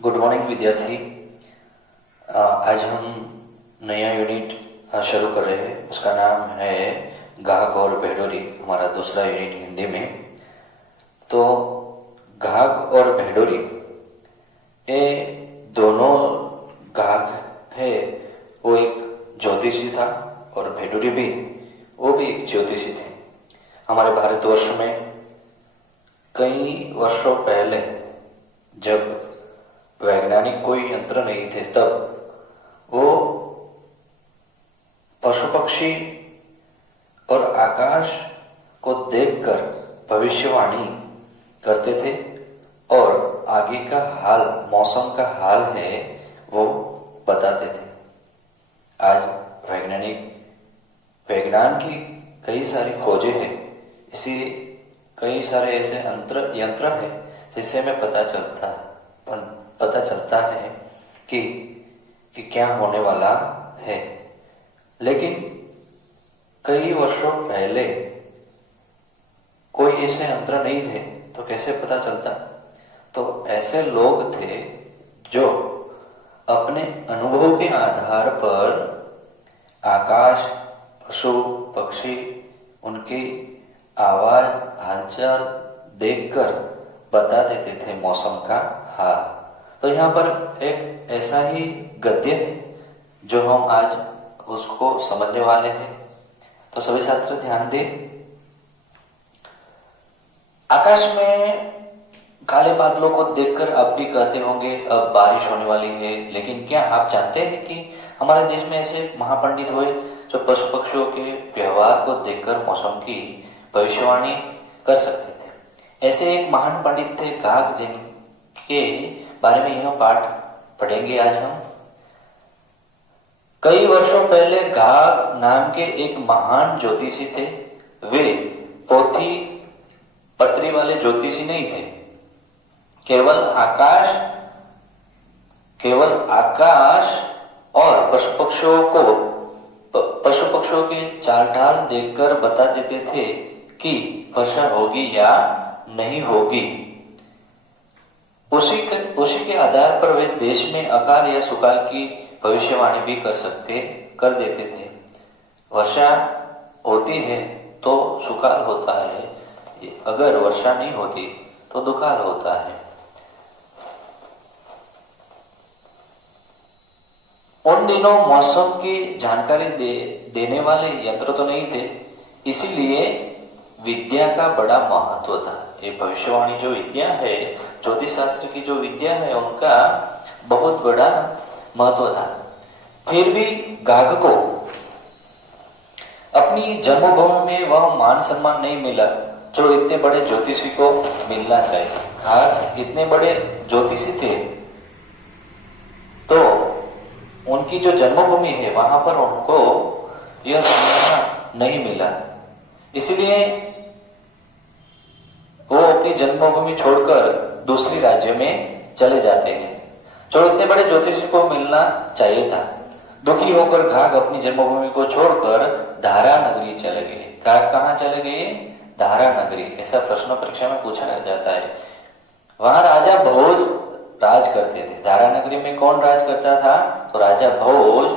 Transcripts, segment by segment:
Good morning विद्यार्थी। आज हम नया यूनिट शुरू कर रहे हैं। उसका नाम है गाहक और भेड़ोरी। हमारा दूसरा यूनिट हिंदी में। तो गाहक और भेड़ोरी ये दोनों गाहक है, वो एक ज्योतिषी था और भेड़ोरी भी, वो भी एक ज्योतिषी थे। हमारे भारतवर्ष में कई वर्षों पहले जब वैज्ञानिक कोई यंत्र नहीं थे, तब वो पशु पक्षी और आकाश को देखकर भविष्यवाणी करते थे और आगे का हाल, मौसम का हाल है, वो बताते थे। आज विज्ञान की कई सारी खोजें हैं, इसी कई सारे ऐसे यंत्र हैं जिससे हमें पता चलता है कि क्या होने वाला है। लेकिन कई वर्षों पहले कोई ऐसे यंत्र नहीं थे, तो कैसे पता चलता? तो ऐसे लोग थे जो अपने अनुभव के आधार पर आकाश, पशु पक्षी, उनकी आवाज, हालचाल देखकर बता देते थे मौसम का हाल। तो यहाँ पर एक ऐसा ही गद्य है जो हम आज उसको समझने वाले हैं। तो सभी छात्र ध्यान दें। आकाश में काले बादलों को देखकर आप भी कहते होंगे अब बारिश होने वाली है। लेकिन क्या आप जानते हैं कि हमारे देश में ऐसे महापंडित हुए जो पशु पक्षियों के व्यवहार को देखकर मौसम की भविष्यवाणी कर सकते थे? ऐसे एक महान पंडित थे गाहक, जिनके बारे में यह पाठ पढ़ेंगे आज हम। कई वर्षों पहले गाहक नाम के एक महान ज्योतिषी थे। वे पोथी पत्री वाले ज्योतिषी नहीं थे। केवल आकाश और पशु पक्षियों के चाल ढाल देखकर बता देते थे कि वर्षा होगी या नहीं होगी। उसी के आधार पर वे देश में अकाल या सुकाल की भविष्यवाणी भी कर देते थे। वर्षा होती है तो सुकाल होता है, अगर वर्षा नहीं होती तो दुकाल होता है। उन दिनों मौसम की जानकारी देने वाले यंत्र तो नहीं थे, इसीलिए विद्या का बड़ा महत्व था। ये भविष्यवाणी जो विद्या है, ज्योतिष शास्त्र की जो विद्या है, उनका बहुत बड़ा महत्व था। फिर भी गाहक को अपनी जन्मभूमि में वह मान सम्मान नहीं मिला जो इतने बड़े ज्योतिषी को मिलना चाहिए। गाहक इतने बड़े ज्योतिषी थे, तो उनकी जो जन्मभूमि है वहां पर उनको यह सम्मान नहीं मिला। इसलिए वो अपनी जन्मभूमि छोड़कर दूसरी राज्य में चले जाते हैं, जो इतने बड़े ज्योतिषी को मिलना चाहिए था। दुखी होकर गाहक अपनी जन्मभूमि को छोड़कर धारा नगरी चले गए। गाहक कहाँ चले गए? धारा नगरी। ऐसा प्रश्न परीक्षा में पूछा जाता है। वहां राजा भोज राज करते थे। धारा नगरी में कौन राज करता था? तो राजा भोज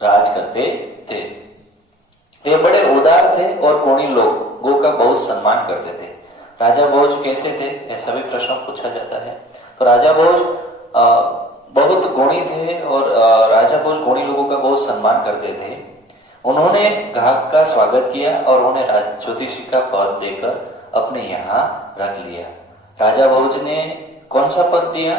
राज करते थे। वे बड़े उदार थे और गुणी लोगों का बहुत सम्मान करते थे। राजा भोज कैसे थे? ऐसा भी प्रश्न पूछा जाता है। तो राजा भोज बहुत गुणी थे और राजा भोज गुणी लोगों का बहुत सम्मान करते थे। उन्होंने गाहक का स्वागत किया और उन्हें ज्योतिषी का पद देकर अपने यहाँ रख लिया। राजा भोज ने कौन सा पद दिया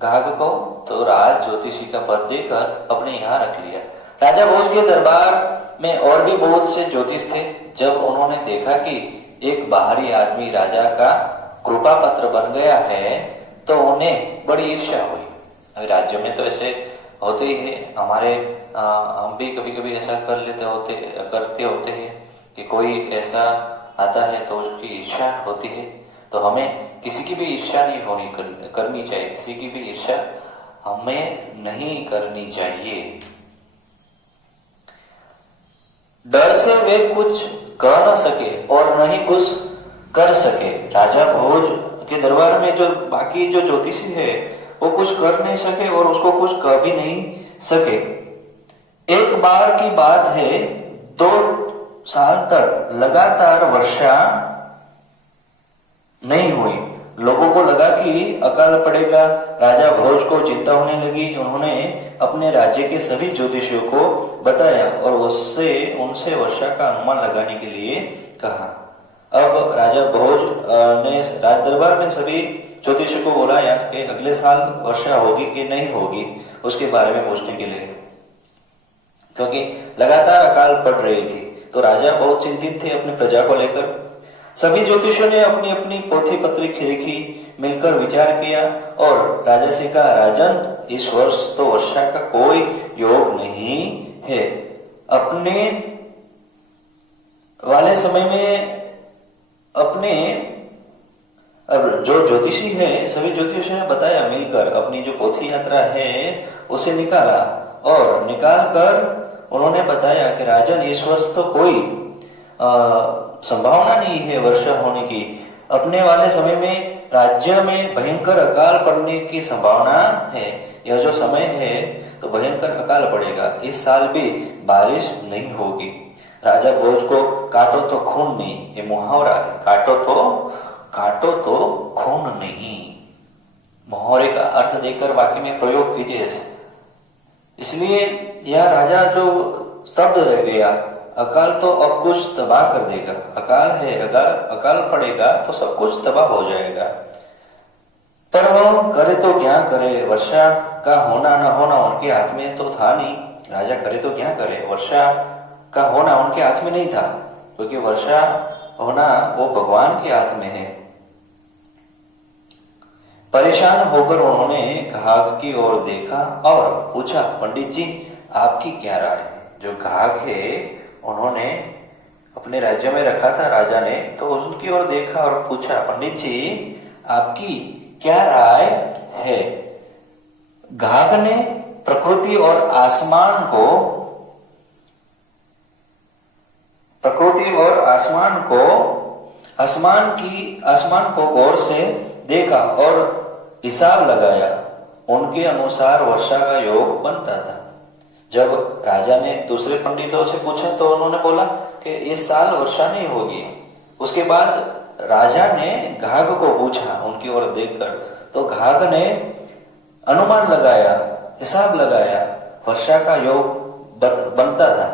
गाहक को? तो राज ज्योतिषी का पद देकर अपने यहाँ रख लिया। राजा भोज के दरबार में और भी बहुत से ज्योतिष थे। जब उन्होंने देखा कि एक बाहरी आदमी राजा का कृपा पत्र बन गया है, तो उन्हें बड़ी ईर्ष्या हुई। अभी राज्य में तो ऐसे होते ही है, हम भी कभी कभी ऐसा करते होते हैं कि कोई ऐसा आता है तो उसकी ईर्ष्या होती है। तो हमें किसी की भी ईर्ष्या नहीं करनी चाहिए। किसी की भी ईर्ष्या हमें नहीं करनी चाहिए। डर से वे कुछ कह न सके और नहीं कुछ कर सके। राजा भोज के दरबार में जो बाकी जो ज्योतिषी है वो कुछ कर नहीं सके और उसको कुछ कह भी नहीं सके। एक बार की बात है, 2 साल तक लगातार वर्षा नहीं हुई। लोगों को लगा कि अकाल पड़ेगा। राजा भोज को चिंता होने लगी। उन्होंने अपने राज्य के सभी ज्योतिषियों को बताया और उनसे वर्षा का अनुमान लगाने के लिए कहा। अब राजा भोज ने राज दरबार में सभी ज्योतिषियों को बुलाया कि अगले साल वर्षा होगी कि नहीं होगी उसके बारे में पूछने के लिए, क्योंकि लगातार अकाल पड़ रही थी। तो राजा बहुत चिंतित थे अपनी प्रजा को लेकर। सभी ज्योतिषियों ने अपनी अपनी पोथी पत्री देखी, मिलकर विचार किया और राजा से कहा, राजन, इस वर्ष तो वर्षा का कोई योग नहीं है। अपने वाले समय में अब जो ज्योतिषी है, सभी ज्योतिषियों ने बताया, मिलकर अपनी जो पोथी यात्रा है उसे निकाला और निकाल कर उन्होंने बताया कि राजन, इस वर्ष तो कोई संभावना नहीं है वर्षा होने की। अपने वाले समय में राज्य में भयंकर अकाल पड़ने की संभावना है। यह जो समय है तो भयंकर अकाल पड़ेगा। इस साल भी बारिश नहीं होगी। राजा भोज को काटो तो खून नहीं, ये मुहावरा है, काटो तो खून नहीं। मुहावरे का अर्थ देकर वाक्य में प्रयोग कीजिए। इसलिए यह राजा जो शब्द रह गया, अकाल तो अब कुछ तबाह कर देगा। अकाल है, अकाल पड़ेगा तो सब कुछ तबाह हो जाएगा। पर वो करे तो क्या करे, वर्षा का होना न होना उनके हाथ में तो था नहीं। राजा करे तो क्या करे, वर्षा का होना उनके हाथ में नहीं था, क्योंकि वर्षा होना वो भगवान के हाथ में है। परेशान होकर उन्होंने घाघ की ओर देखा और पूछा, पंडित जी, आपकी क्या राय है? जो घाघ है उन्होंने अपने राज्य में रखा था राजा ने, तो उनकी ओर देखा और पूछा, पंडित जी, आपकी क्या राय है? घाघ ने प्रकृति और आसमान को गौर से देखा और हिसाब लगाया। उनके अनुसार वर्षा का योग बनता था। जब राजा ने दूसरे पंडितों से पूछा तो उन्होंने बोला कि इस साल वर्षा नहीं होगी। उसके बाद राजा ने घाघ को पूछा उनकी ओर देखकर, तो घाघ ने अनुमान लगाया, हिसाब लगाया, वर्षा का योग बनता था।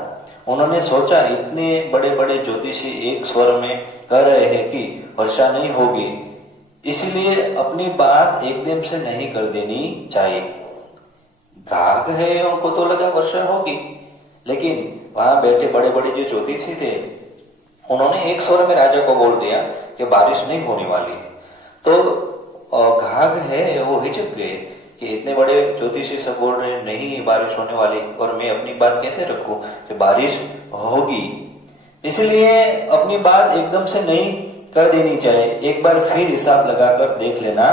उन्होंने सोचा, इतने बड़े बड़े ज्योतिषी एक स्वर में कह रहे हैं कि वर्षा नहीं होगी, इसलिए अपनी बात एकदम से नहीं कर देनी चाहिए। घाघ है, उनको तो लगा वर्षा होगी, लेकिन वहां बैठे बड़े बड़े जो ज्योतिषी थे उन्होंने एक स्वर में राजा को बोल दिया कि बारिश नहीं होने वाली है। तो घाघ है वो हिचक गए कि इतने बड़े ज्योतिषी सब बोल रहे नहीं बारिश होने वाली, और मैं अपनी बात कैसे रखूं कि बारिश होगी। इसलिए अपनी बात एकदम से नहीं कर देनी चाहिए, एक बार फिर हिसाब लगाकर देख लेना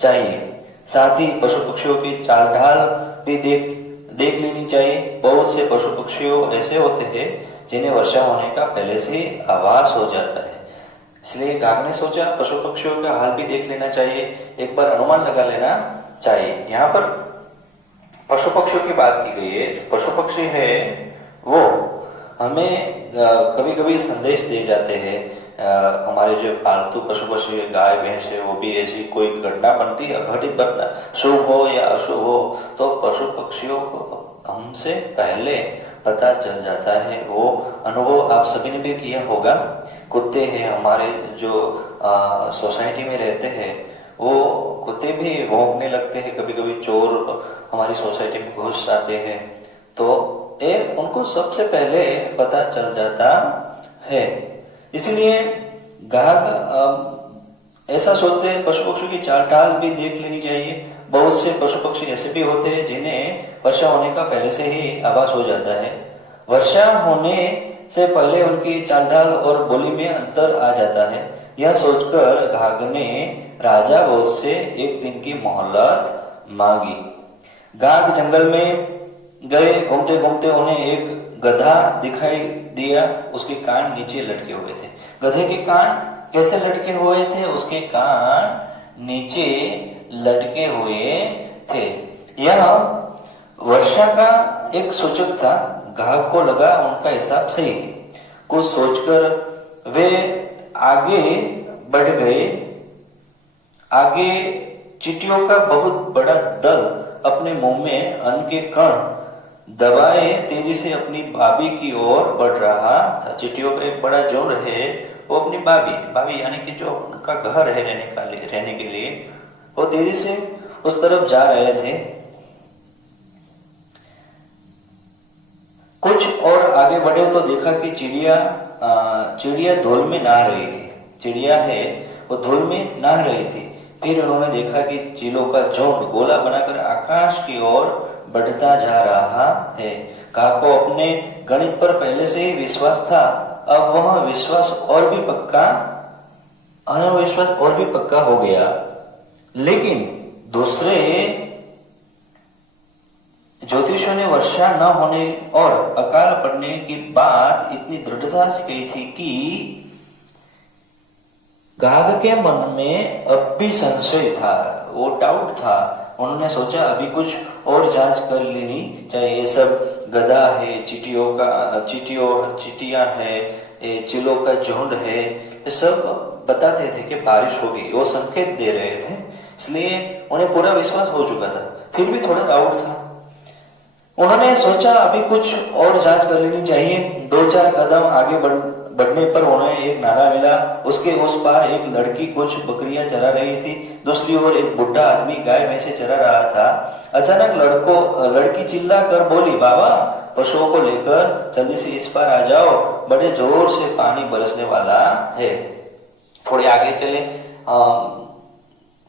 चाहिए। साथ ही पशु पक्षियों की चाल ढाल भी देख लेनी चाहिए। बहुत से पशु पक्षियों ऐसे होते हैं जिन्हें वर्षा होने का पहले से ही आभास हो जाता है। इसलिए घाघ ने सोचा पशु पक्षियों का हाल भी देख लेना चाहिए, एक बार अनुमान लगा लेना चाहिए। यहाँ पर पशु पक्षियों की बात की गई है। जो पशु पक्षी है वो हमें कभी कभी संदेश दे जाते हैं। हमारे जो पालतू पशु पक्षी गाय भैंस है वो भी ऐसी कोई घटना बनती है, अघटित घटना, शुभ हो या अशुभ हो, तो पशु पक्षियों को हमसे पहले पता चल जाता है। वो अनुभव आप सभी ने भी किया होगा। कुत्ते हैं हमारे जो सोसाइटी में रहते हैं, वो कुत्ते भी भौंकने लगते हैं। कभी कभी चोर हमारी सोसाइटी में घुस जाते हैं, तो उनको सबसे पहले पता चल जाता है। इसलिए घाघ ऐसा सोचते हैं पशु पक्षियों की चाल ढाल भी देख लेनी चाहिए। बहुत से पशु पक्षी ऐसे भी होते हैं जिन्हें वर्षा होने का पहले से ही आभास हो जाता है। वर्षा होने से पहले उनकी चाल ढाल और बोली में अंतर आ जाता है। यह सोचकर घाघ ने राजा भोज से एक दिन की मोहलत मांगी। घाघ जंगल में गए, घूमते घूमते उन्हें एक गधा दिखाई दिया। उसके कान नीचे लटके हुए थे। गधे के कान कैसे लटके हुए थे? उसके कान नीचे लटके हुए थे। यह वर्षा का एक सूचक था। घाघ को लगा उनका हिसाब सही। कुछ सोचकर वे आगे बढ़ गए। आगे चींटियों का बहुत बड़ा दल अपने मुंह में अन्न के कण दबाए तेजी से अपनी भाभी की ओर बढ़ रहा था। चींटियों का एक बड़ा झुंड है, वो अपनी भाभी यानी कि जो उनका घर है रहने के लिए, वो तेजी से उस तरफ जा रहे थे। कुछ और आगे बढ़े तो देखा कि चिड़िया धूल में नहा रही थी। चिड़िया है वो धूल में नहा रही थी। फिर उन्होंने देखा कि चीलों का झुंड गोला बनाकर आकाश की ओर बढ़ता जा रहा है। काक को अपने गणित पर पहले से ही विश्वास था। अब वह विश्वास और भी पक्का हो गया। लेकिन दूसरे ज्योतिषियों ने वर्षा न होने और अकाल पड़ने की बात इतनी दृढ़ता से कही थी कि घाघ के मन में अब भी संशय था, वो डाउट था। उन्होंने सोचा अभी कुछ और जांच कर लेनी चाहिए। ये सब गधा है, चींटियां है, चिलों का झुंड है, ये सब बताते थे कि बारिश होगी, वो संकेत दे रहे थे। इसलिए उन्हें पूरा विश्वास हो चुका था, फिर भी थोड़ा डाउट था। उन्होंने सोचा अभी कुछ और जांच कर लेनी चाहिए। 2-4 कदम आगे बढ़ने पर उन्हें एक नाला मिला। उसके उस पार एक लड़की कुछ बकरियां चरा रही थी। दूसरी ओर एक बुढ़ा आदमी गाय भैंसे चरा रहा था। अचानक लड़की चिल्ला कर बोली, बाबा पशुओं को लेकर जल्दी से इस पार आ जाओ, बड़े जोर से पानी बरसने वाला है। थोड़े आगे चले,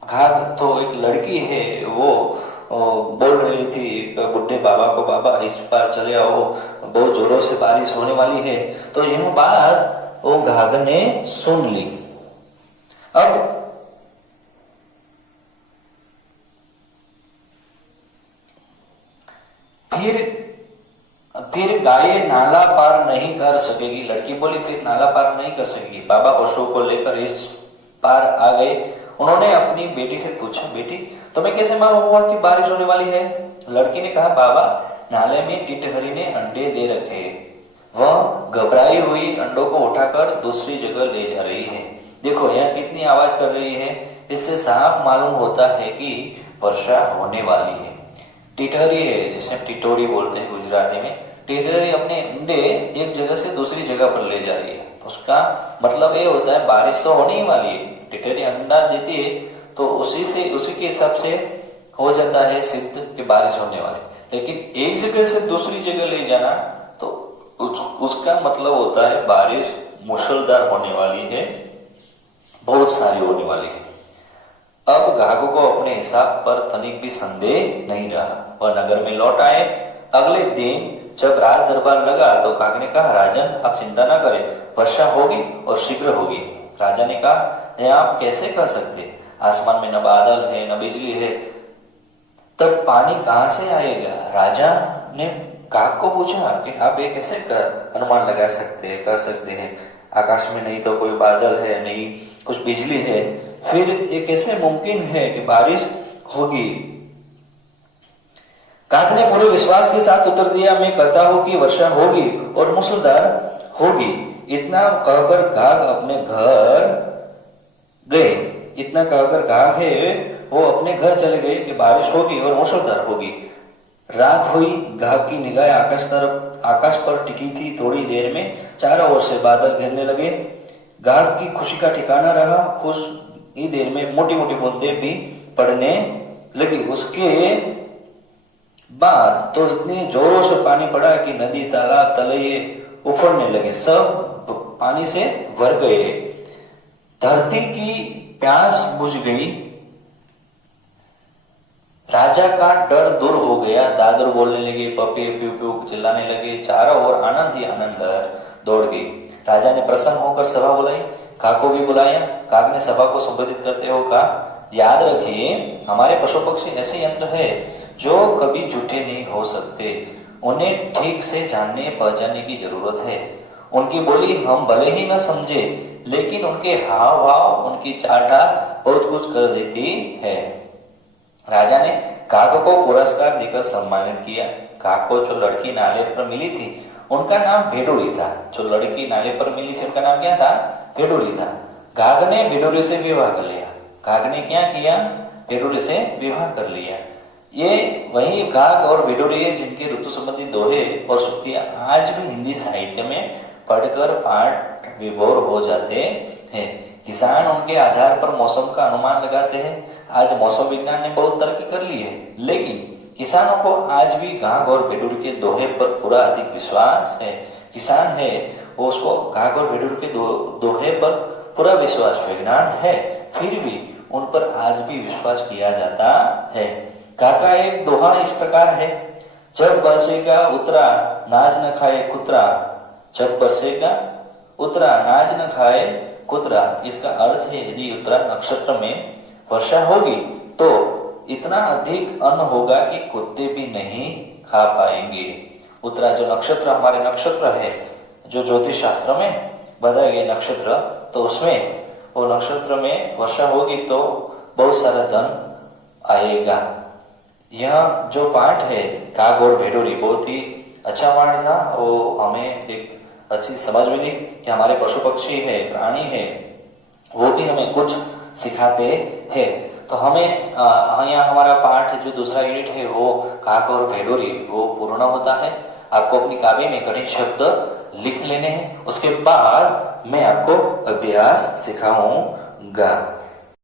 घाघ तो एक लड़की है, वो बोल रही थी एक बुढ़े बाबा को, बाबा इस पार चले आओ, बहुत जोरों से बारिश होने वाली है। तो यह बात वो घाघ ने सुन ली। अब फिर गाय नाला पार नहीं कर सकेगी। लड़की बोली फिर नाला पार नहीं कर सकेगी। बाबा पशुओं को लेकर इस पार आ गए। उन्होंने अपनी बेटी से पूछा, बेटी तुम्हें कैसे मालूम हुआ कि बारिश होने वाली है? लड़की ने कहा, बाबा नाले में टिटहरी ने अंडे दे रखे, वह घबराई हुई अंडों को उठाकर दूसरी जगह ले जा रही है। देखो यह कितनी आवाज कर रही है, इससे साफ मालूम होता है कि वर्षा होने वाली है। टिटहरी है, जिसे टिटोरी बोलते हैं गुजराती में। टिटहरी अपने अंडे एक जगह से दूसरी जगह पर ले जा रही है, उसका मतलब ये होता है बारिश तो होने ही वाली है। टिटहरी अंडा देती है तो उसी के हिसाब से हो जाता है सिद्ध कि बारिश होने वाली। लेकिन एक जगह से दूसरी जगह ले जाना तो उसका मतलब होता है बारिश मूसलाधार होने वाली है, बहुत सारी होने वाली है। अब घाघ को अपने हिसाब पर तनिक भी संदेह नहीं रहा। वह नगर में लौट आए। अगले दिन जब राज दरबार लगा तो घाघ ने कहा, राजन आप चिंता न करें, वर्षा होगी और शीघ्र होगी। राजा ने कहा, यह आप कैसे कर सकते? आसमान में न बादल है न बिजली है, तब पानी कहां से आएगा? राजा ने घाघ को पूछा कि आप ये कैसे अनुमान लगा कर सकते हैं? आकाश में नहीं तो कोई बादल है, नहीं कुछ बिजली है, फिर ये कैसे मुमकिन है कि बारिश होगी? घाघ ने पूरे विश्वास के साथ उत्तर दिया, मैं कहता हूं कि वर्षा होगी और मूसलाधार होगी। इतना कहकर घाघ अपने घर गए। इतना कहकर घाघ है वो अपने घर चले गए कि बारिश होगी और मूसलाधार होगी। रात हुई। घाघ की निगाह आकाश पर टिकी थी। थोड़ी देर में चारों ओर से बादल घेरने लगे। घाघ की खुशी का ठिकाना रहा। कुछ ही देर में मोटी मोटी बूंदें भी पड़ने लगी। उसके बाद तो इतनी जोरों से पानी पड़ा कि नदी तालाब तलैये उफड़ने लगे, सब पानी से भर गए। धरती की प्यास बुझ गई। राजा का डर दूर हो गया। दादर बोलने लगे, पपी प्यू प्यू चिल्लाने लगे। चारों ओर आनंद ही आनंद दौड़ गई। राजा ने प्रसन्न होकर सभा बुलाई। घाघ को भी बुलाया। घाघ ने सभा को संबोधित करते हुए कहा, याद रखिए हमारे पशु पक्षी ऐसे यंत्र है जो कभी झूठे नहीं हो सकते। उन्हें ठीक से जानने पहचानने की जरूरत है। उनकी बोली हम भले ही न समझे, लेकिन उनके हाव भाव, उनकी चाल ढाल बहुत कुछ कर देती है। राजा ने काग को पुरस्कार देकर सम्मानित किया। काग को जो लड़की नाले पर मिली थी उनका नाम भेडोरी था। जो लड़की नाले पर मिली थी उनका नाम क्या था? भेडोरी था। काग ने भेडोरी से विवाह कर लिया। काग ने क्या किया? भेडोरी से विवाह कर लिया। ये वही काग और भेडोरी है जिनके ऋतु संबंधी दोहे और सूक्तियां आज भी हिंदी साहित्य में पढ़कर पाठ विभोर हो जाते हैं। किसान उनके आधार पर मौसम का अनुमान लगाते हैं। आज मौसम विज्ञान ने बहुत तरक्की कर ली है, लेकिन किसानों को आज भी घाघ और भेडूर के दोहे पर पूरा अधिक विश्वास है। किसान है वो उसको घाघ और भेडूर के दोहे पर पूरा विश्वास विज्ञान है, फिर भी उन पर आज भी विश्वास किया जाता है। काका एक दोहा इस प्रकार है, जब बरसेगा उतरा नाज न खाए कुतरा, जब बरसेगा उतरा नाज न खाए कुतरा। इसका अर्थ है यदि उत्तरा नक्षत्र में वर्षा होगी तो इतना अधिक अन्न होगा कि कुत्ते भी नहीं खा पाएंगे। उत्तरा जो नक्षत्र हमारे नक्षत्र है, जो ज्योतिष शास्त्र में बताए गए नक्षत्र, तो उसमें वो नक्षत्र में वर्षा होगी तो बहुत सारा धन आएगा। यह जो पाठ है काग और भेडोरी बहुत ही अच्छा पाठ था। वो हमें एक अच्छी समझ मिली कि हमारे पशु पक्षी है, प्राणी है, वो भी हमें कुछ सिखाते हैं। तो हमें यहाँ हमारा पाठ जो दूसरा यूनिट है वो काग और भेडोरी वो पूर्ण होता है। आपको अपनी कापी में कठिन शब्द लिख लेने हैं, उसके बाद मैं आपको अभ्यास सिखाऊंगा।